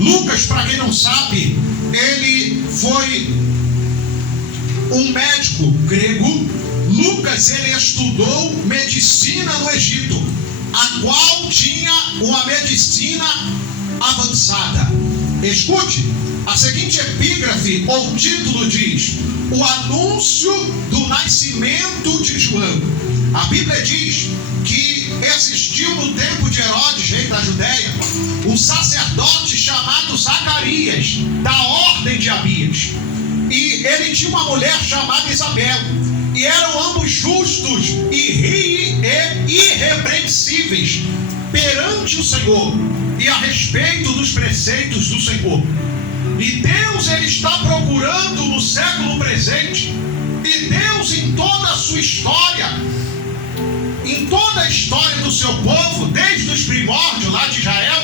Lucas, para quem não sabe, ele foi um médico grego. Lucas, ele estudou medicina no Egito, a qual tinha uma medicina avançada. Escute, a seguinte epígrafe ou título diz: o anúncio do nascimento de João. A Bíblia diz que existiu no tempo de Herodes, rei da Judéia, um sacerdote chamado Zacarias, da ordem de Abias. E ele tinha uma mulher chamada Isabel. E eram ambos justos e irrepreensíveis perante o Senhor e a respeito dos preceitos do Senhor. E Deus, ele está procurando no século presente, e Deus, em toda a sua história, em toda a história do seu povo, desde os primórdios lá de Israel,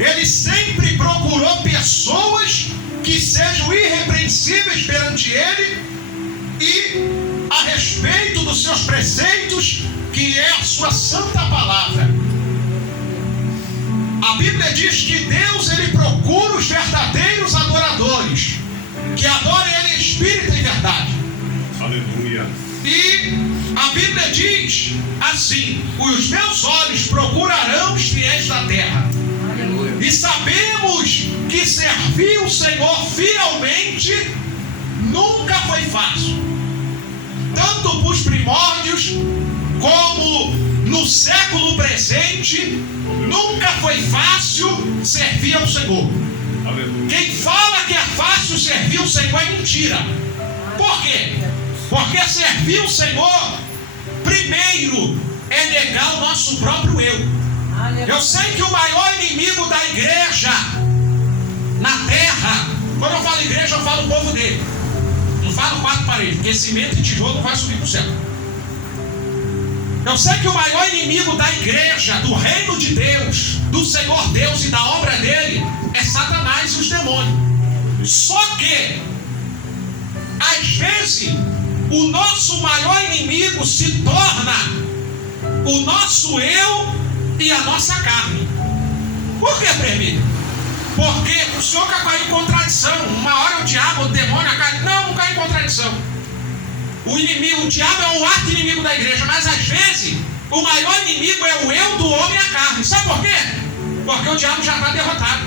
ele sempre procurou pessoas que sejam irrepreensíveis perante ele e a respeito dos seus preceitos, que é a sua santa palavra. A Bíblia diz que Deus, ele procura os verdadeiros adoradores, que adorem ele em espírito e verdade. Aleluia. E a Bíblia diz assim: os meus olhos procurarão os fiéis da terra. Aleluia. E sabemos que servir o Senhor fielmente nunca foi fácil, tanto para os primórdios como no século presente. Nunca foi fácil servir ao Senhor. Aleluia. Quem fala que é fácil servir o Senhor é mentira. Por quê? Porque servir o Senhor, primeiro, é negar o nosso próprio eu. Eu sei que o maior inimigo da igreja na terra, quando eu falo igreja, eu falo o povo dele. Não falo quatro paredes, porque cimento e tijolo não vai subir para o céu. Eu sei que o maior inimigo da igreja, do reino de Deus, do Senhor Deus e da obra dele, é Satanás e os demônios. Só que, às vezes, o nosso maior inimigo se torna o nosso eu e a nossa carne. Por que, Premido? Porque o senhor quer cair em contradição. Uma hora o diabo, o demônio, a carne. Não cai em contradição. O inimigo, o diabo é o arco inimigo da igreja, mas às vezes o maior inimigo é o eu do homem e a carne. Sabe por quê? Porque o diabo já está derrotado.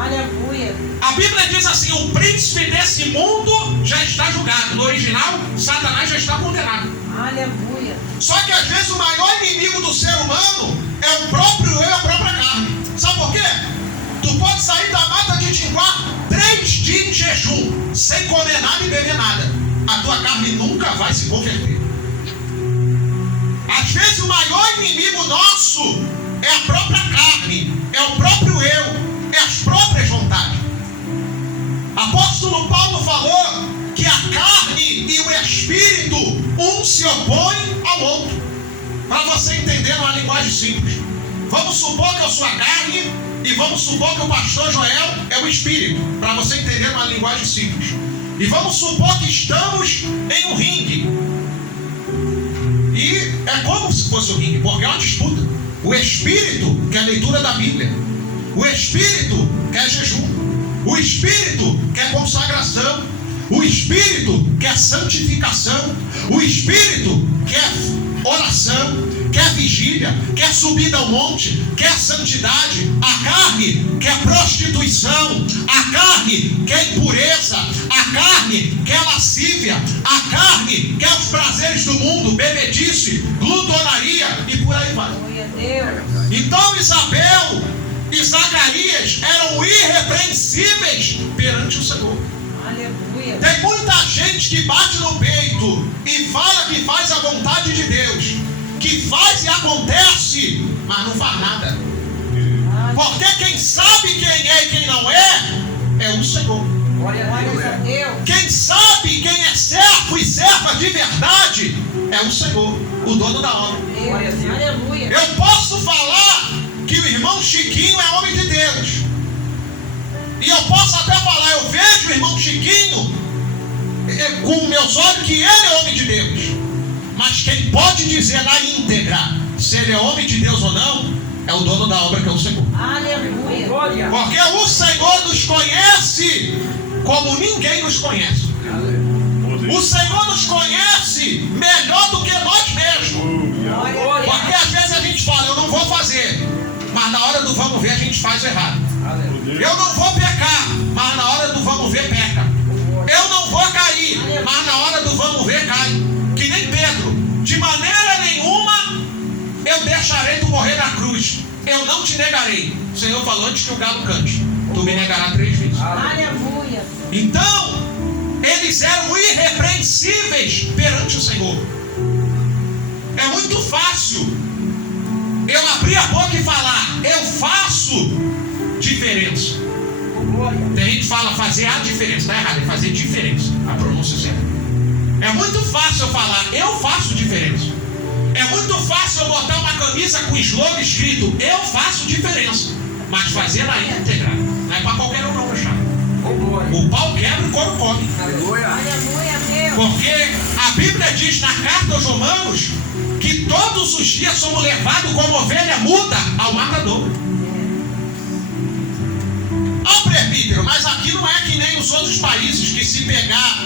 Aleluia. A Bíblia diz assim: o príncipe desse mundo já está julgado. No original, Satanás já está condenado. Aleluia. Só que às vezes o maior inimigo do ser humano é o próprio eu e a própria carne. Sabe por quê? Tu pode sair da mata de Tinguá 3 dias em jejum, sem comer nada e beber nada. A tua carne nunca vai se converter. Às vezes o maior inimigo nosso é a própria carne, é o próprio eu, é as próprias vontades. Apóstolo Paulo falou que a carne e o espírito, um se opõe ao outro. Para você entender numa linguagem simples, vamos supor que eu sou a carne e vamos supor que o pastor Joel é o espírito, para você entender numa linguagem simples. E vamos supor que estamos em um ringue. E é como se fosse um ringue, porque é uma disputa. O espírito quer a leitura da Bíblia. O espírito quer jejum. O espírito quer consagração. O espírito quer santificação. O espírito quer oração, quer vigília, quer subida ao monte, quer santidade. A carne quer prostituição, a carne quer impureza, a carne quer lascívia, a carne quer os prazeres do mundo, bebedice, glutonaria e por aí vai. Então Isabel e Zacarias eram irrepreensíveis perante o Senhor. Aleluia. Tem muita gente que bate no peito e fala que faz a vontade de Deus, que faz e acontece, mas não faz nada. Porque quem sabe quem é e quem não é o Senhor. Glória a Deus. Quem sabe quem é servo e serva de verdade é o Senhor, o dono da obra. Aleluia. Eu posso falar que o irmão Chiquinho é homem de Deus, e eu posso até falar, eu vejo o irmão Chiquinho com meus olhos que ele é homem de Deus. Mas quem pode dizer na íntegra se ele é homem de Deus ou não é o dono da obra, que é o Senhor. Aleluia. Glória. Porque o Senhor nos conhece como ninguém nos conhece. O Senhor nos conhece melhor do que nós mesmos. Glória. Porque às vezes a gente fala, eu não vou fazer, mas na hora do vamos ver a gente faz o errado. Eu não vou pecar, mas na hora do vamos ver peca. Eu não vou cair, mas na hora do vamos ver cai. Que nem Pedro, de maneira nenhuma eu deixarei tu morrer na cruz. Eu não te negarei. O Senhor falou antes que o galo cante, tu me negarás 3 vezes. Aleluia. Então, eles eram irrepreensíveis perante o Senhor. É muito fácil eu abrir a boca e falar, eu faço diferença. Tem gente que fala fazer a diferença, está errado, é fazer diferença, a pronúncia certa. É muito fácil eu falar, eu faço diferença. É muito fácil eu botar uma camisa com slogan escrito, eu faço diferença. Mas fazer na íntegra não é para qualquer um não, achar. O pau quebra e o couro come. Aleluia. Aleluia, Deus. Porque a Bíblia diz na carta aos Romanos que todos os dias somos levados como ovelha muda ao matador. Ó presbítero, mas aqui não é que nem os outros países que se pegar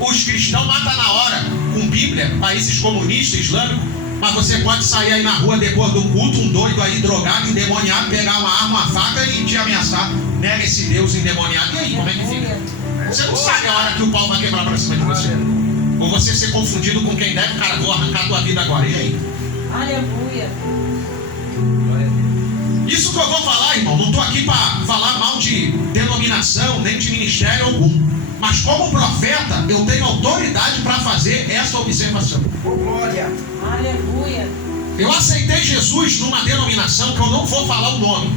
os cristãos mata na hora, com Bíblia, países comunistas, islâmicos, mas você pode sair aí na rua depois do culto, um doido aí drogado, endemoniado, pegar uma arma, uma faca e te ameaçar. Nega esse Deus endemoniado. E aí, como é que fica? Você não sabe a hora que o pau vai quebrar pra cima de você. Ou você ser confundido com quem deve, cara, vou arrancar tua vida agora. E aí? Aleluia. Isso que eu vou falar, irmão, não estou aqui para falar mal de denominação, nem de ministério algum. Mas como profeta, eu tenho autoridade para fazer essa observação. Glória. Aleluia. Eu aceitei Jesus numa denominação que eu não vou falar o nome,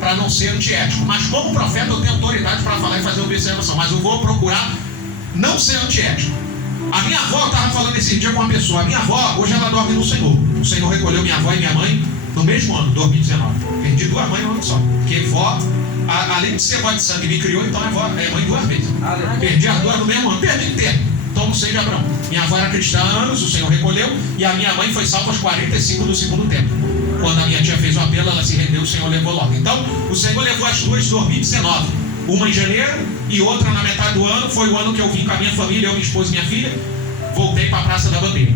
para não ser antiético. Mas como profeta, eu tenho autoridade para falar e fazer observação. Mas eu vou procurar não ser antiético. A minha avó, eu estava falando esse dia com uma pessoa, a minha avó, hoje ela dorme no Senhor. O Senhor recolheu minha avó e minha mãe no mesmo ano, 2019. Perdi 2 mães no ano só. Porque vó, além de ser vó de sangue, me criou, então é mãe 2 vezes. Perdi as 2 no mesmo ano, perdi inteiro. Então não sei de Abraão. Minha avó era cristã há anos, o Senhor recolheu, e a minha mãe foi salva aos 45 do segundo tempo. Quando a minha tia fez o apelo, ela se rendeu, o Senhor levou logo. Então, o Senhor levou as 2 em 2019. Uma em janeiro e outra na metade do ano. Foi o ano que eu vim com a minha família, eu, minha esposa e minha filha. Voltei para a Praça da Bandeira.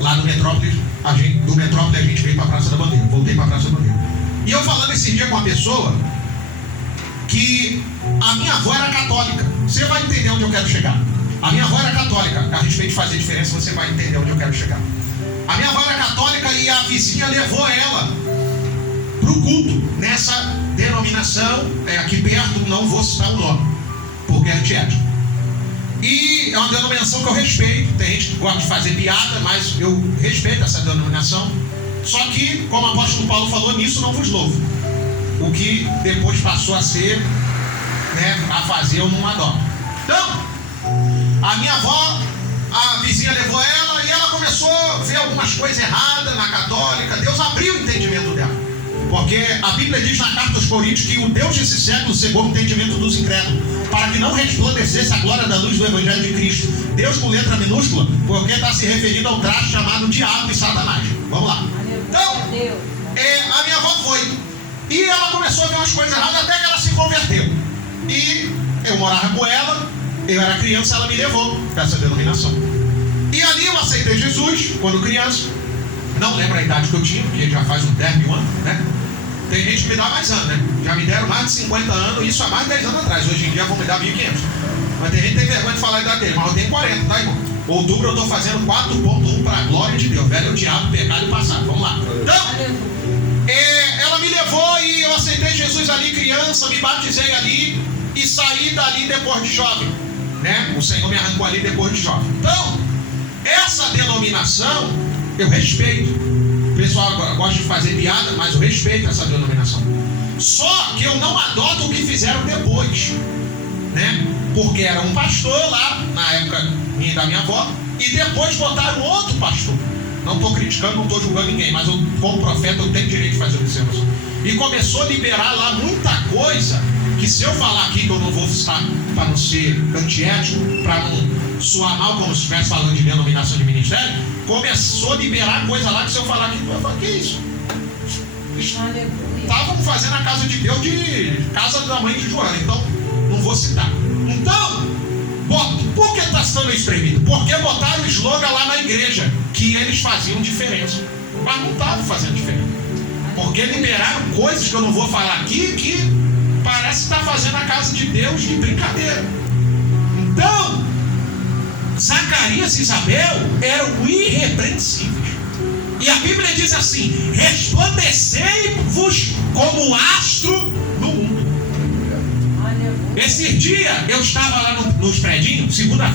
Lá do Metrópolis, a gente veio para a Praça da Bandeira. Voltei para a Praça da Bandeira. E eu falando esse dia com uma pessoa que a minha avó era católica. Você vai entender onde eu quero chegar. A minha avó era católica. A respeito de fazer diferença, você vai entender onde eu quero chegar. A minha avó era católica e a vizinha levou ela para o culto nessa denominação, aqui perto, não vou citar o nome, porque é antiético. E é uma denominação que eu respeito. Tem gente que gosta de fazer piada, mas eu respeito essa denominação. Só que, como o apóstolo Paulo falou, nisso não vos louvo. O que depois passou a ser, a fazer, eu não adoro. Então, a minha avó, a vizinha levou ela e ela começou a ver algumas coisas erradas na católica. Deus abriu o entendimento dela. Porque a Bíblia diz na carta aos Coríntios que o Deus desse século cegou o entendimento dos incrédulos, para que não resplandecesse a glória da luz do Evangelho de Cristo. Deus com letra minúscula, porque está se referindo ao traje chamado diabo e Satanás. Vamos lá. Então, a minha avó foi. E ela começou a ver umas coisas erradas até que ela se converteu. E eu morava com ela, eu era criança, ela me levou para essa denominação. E ali eu aceitei Jesus, quando criança. Não lembro a idade que eu tinha, porque já faz uns 10 mil anos, né? Tem gente que me dá mais anos, né? Já me deram mais de 50 anos, isso há mais de 10 anos atrás. Hoje em dia vão me dar 1.500. Mas tem gente que tem vergonha de falar a idade dele. Mas eu tenho 40, tá, irmão? Outubro eu estou fazendo 4.1 para a glória de Deus. Velho, o diabo, pecado e passado. Vamos lá. Então, ela me levou e eu aceitei Jesus ali criança, me batizei ali e saí dali depois de jovem, né? O Senhor me arrancou ali depois de jovem. Então, essa denominação eu respeito. O pessoal gosta de fazer piada, mas eu respeito essa denominação. Só que eu não adoto o que fizeram depois, né? Porque era um pastor lá, na época minha e da minha avó, e depois botaram outro pastor. Não estou criticando, não estou julgando ninguém, mas eu, como profeta, eu tenho direito de fazer observação. E começou a liberar lá muita coisa, que se eu falar aqui, que eu não vou citar para não ser antiético, para não soar mal como se estivesse falando de denominação de ministério, começou a liberar coisa lá que se eu falar aqui, eu falo, que isso? eles Aleluia. estavam fazendo a casa de Deus de casa da mãe de Joana, então não vou citar. Então, por que está sendo espremido? Porque botaram o slogan lá na igreja que eles faziam diferença, mas não estavam fazendo diferença, porque liberaram coisas que eu não vou falar aqui que parece estar fazendo a casa de Deus de brincadeira. Então, Zacarias e Isabel eram irrepreensíveis. E a Bíblia diz assim: resplandecei-vos como astro no mundo. Aleluia. Esse dia eu estava lá nos predinhos, segunda